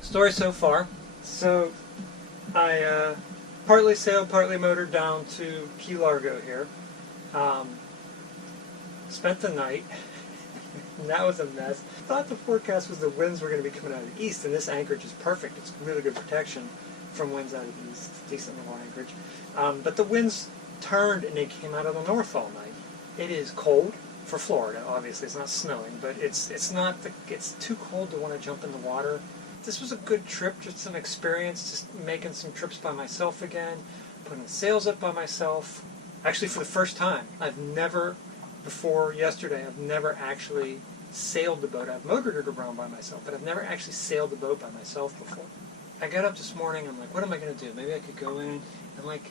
Story so far. So I partly sailed, partly motored down to Key Largo here. Um, Spent the night. And that was a mess. Thought the forecast was the winds were going to be coming out of the east, and this anchorage is perfect. It's really good protection from winds out of the east. It's decent little anchorage. But the winds turned and they came out of the north all night. It is cold for Florida. Obviously, it's not snowing, but it's too cold to want to jump in the water. This was a good trip, just an experience, just making some trips by myself again, putting the sails up by myself. Actually, for the first time, before yesterday, I've never actually sailed the boat. I've motored it around by myself, but I've never actually sailed the boat by myself before. I got up this morning, I'm like, what am I going to do? Maybe I could go in, and like,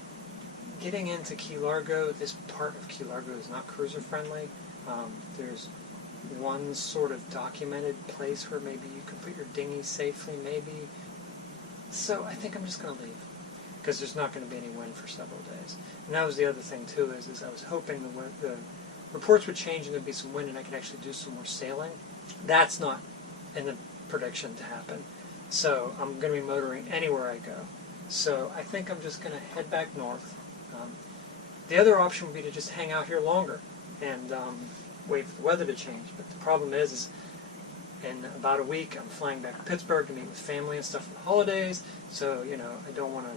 getting into Key Largo, this part of Key Largo is not cruiser friendly. There's one sort of documented place where maybe you can put your dinghy safely, maybe. So I think I'm just going to leave, because there's not going to be any wind for several days. And that was the other thing too, is I was hoping the reports would change and there'd be some wind and I could actually do some more sailing. That's not in the prediction to happen. So I'm going to be motoring anywhere I go. So I think I'm just going to head back north. The other option would be to just hang out here longer and wait for the weather to change. But the problem is in about a week I'm flying back to Pittsburgh to meet with family and stuff for the holidays. So, I don't want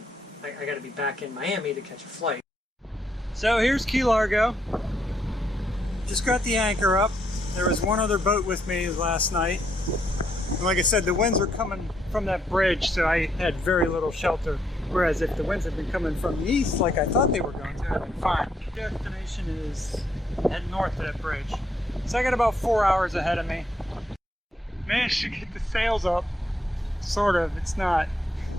to, I got to be back in Miami to catch a flight. So here's Key Largo. Just got the anchor up. There was one other boat with me last night. And like I said, the winds were coming from that bridge, so I had very little shelter. Whereas if the winds had been coming from the east, like I thought they were going to, I'd been fine. Destination is heading north to that bridge. So I got about 4 hours ahead of me. Managed to get the sails up. Sort of. It's not.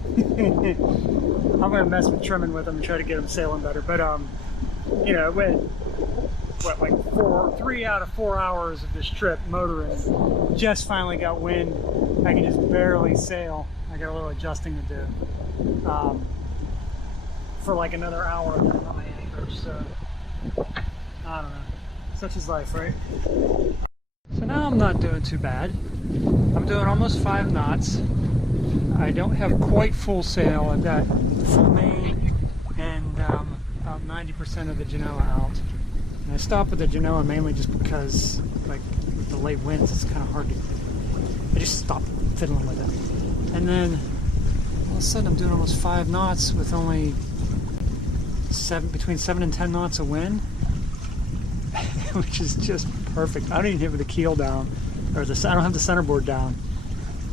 I'm going to mess with trimming with them and try to get them sailing better. But, it went, like 3 out of 4 hours of this trip motoring. Just finally got wind. I can just barely sail. I got a little adjusting to do. For like another hour on my anchorage. So, I don't know. Such is life, right? So now I'm not doing too bad. I'm doing almost 5 knots. I don't have quite full sail. I've got full main and about 90% of the Genoa out. And I stopped with the Genoa mainly just because, like, with the late winds, it's kind of hard to. I just stopped fiddling with it. And then all of a sudden, I'm doing almost 5 knots with only between 7 and 10 knots of wind, which is just perfect. I don't even hit with the keel down, or I don't have the centerboard down.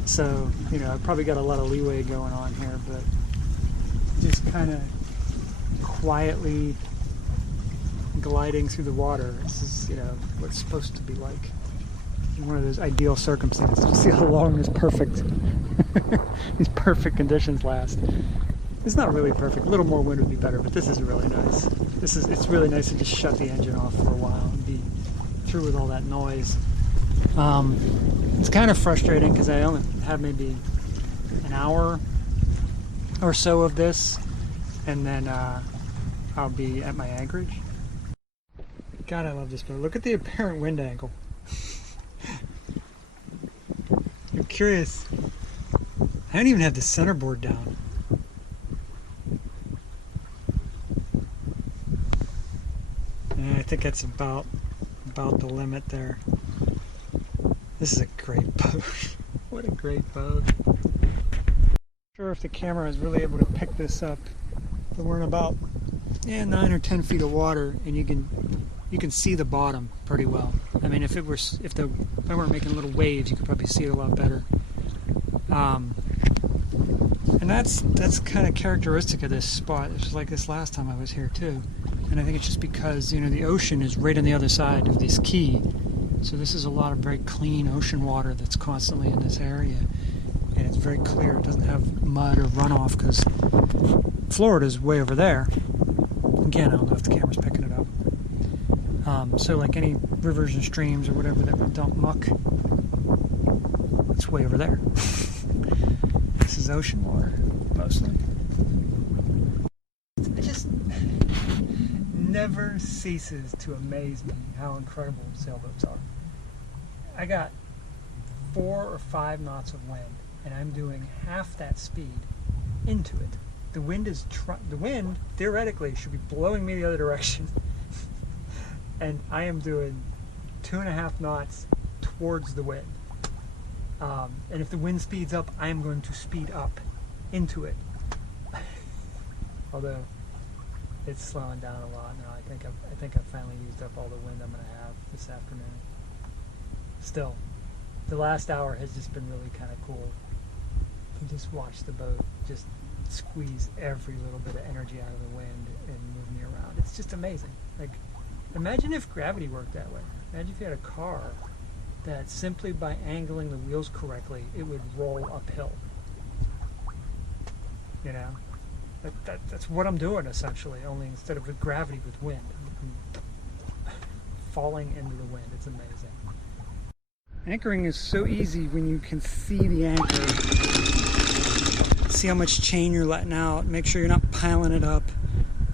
So, I've probably got a lot of leeway going on here, but just kind of quietly gliding through the water. This is, what it's supposed to be like. One of those ideal circumstances. See how long this perfect, these perfect conditions last. It's not really perfect. A little more wind would be better, but this is really nice. It's really nice to just shut the engine off for a while and be through with all that noise. It's kind of frustrating because I only have maybe an hour or so of this, and then I'll be at my anchorage. God, I love this boat. Look at the apparent wind angle. I'm curious. I don't even have the centerboard down. And I think that's about the limit there. This is a great boat. What a great boat. I'm not sure if the camera is really able to pick this up, but we're in about 9 or 10 feet of water, and you can see the bottom pretty well. I mean, if I weren't making little waves, you could probably see it a lot better. And that's kind of characteristic of this spot. It was like this last time I was here too. And I think it's just because, the ocean is right on the other side of this key. So this is a lot of very clean ocean water that's constantly in this area. And it's very clear. It doesn't have mud or runoff because Florida's way over there. Again, I don't know if the camera's picking it up. So like any rivers and streams or whatever that would dump muck, it's way over there. This is ocean water, mostly. It just never ceases to amaze me how incredible sailboats are. I got 4 or 5 knots of wind and I'm doing half that speed into it. The wind theoretically should be blowing me the other direction, and I am doing 2.5 knots towards the wind. And if the wind speeds up, I am going to speed up into it. Although it's slowing down a lot now. I think I've finally used up all the wind I'm going to have this afternoon. Still, the last hour has just been really kind of cool. You can just watch the boat just squeeze every little bit of energy out of the wind and move me around. It's just amazing. Like, imagine if gravity worked that way. Imagine if you had a car that simply by angling the wheels correctly, it would roll uphill. You know? That's what I'm doing essentially, only instead of with gravity, with wind. I'm falling into the wind. It's amazing. Anchoring is so easy when you can see the anchor. See how much chain you're letting out. Make sure you're not piling it up.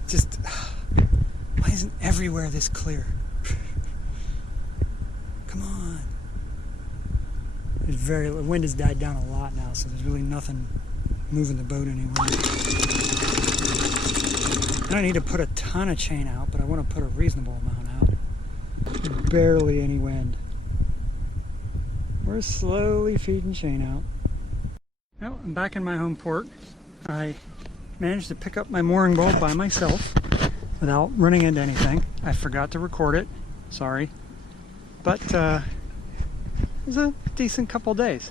Just, why isn't everywhere this clear? Come on. The wind has died down a lot now, so there's really nothing moving the boat anymore. I don't need to put a ton of chain out, but I want to put a reasonable amount out. Barely any wind. We're slowly feeding chain out. Well, I'm back in my home port. I managed to pick up my mooring bowl by myself without running into anything. I forgot to record it. Sorry. But it was a decent couple days.